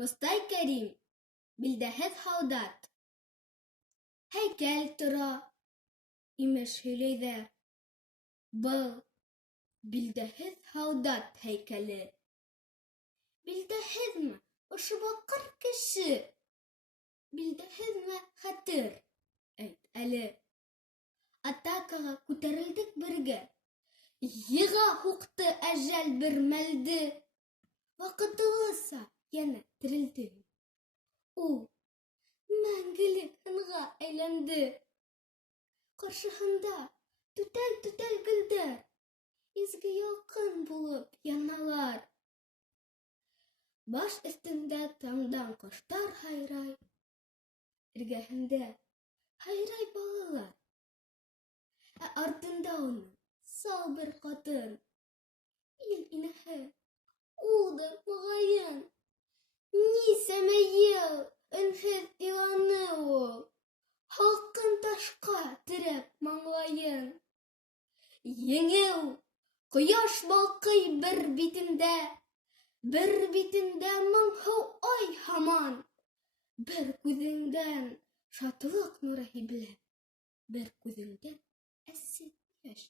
Мостай Кәрим, билдәһеҙ һалдат. Һәйкәл тора, имеш һөйләйҙәр. Был билдәһеҙ һалдат һәйкәле. Билдәһеҙме ошо баҡыр кеше? Билдәһеҙме хәтер? Әйт әле. Атакаға күтәрелдек бергә. Йыға һуҡты әжәл бер мәлде. Ваҡытлыса йәнә терелде. Ул мәңгелек һынға әйләнде. Ҡаршыһында түтәл гөлдәр, изге ялҡын булып яналар. Баш өҫтөндә таңдан ҡоштар һайрай, эргәһендә һайрай балалар. Ә артында уның сал бер ҡатын. Ил инәһе, улдыр моғайын. Нисәмә йыл өнһөҙ иланы ул, һалҡын ташҡа терәп маңлайын. Еңеү ҡояш балҡый бер битендә моңһоу ай һаман. Бер күҙеңдән шатлыҡ нуры һибелә, бер күҙеңдән әсе йәш.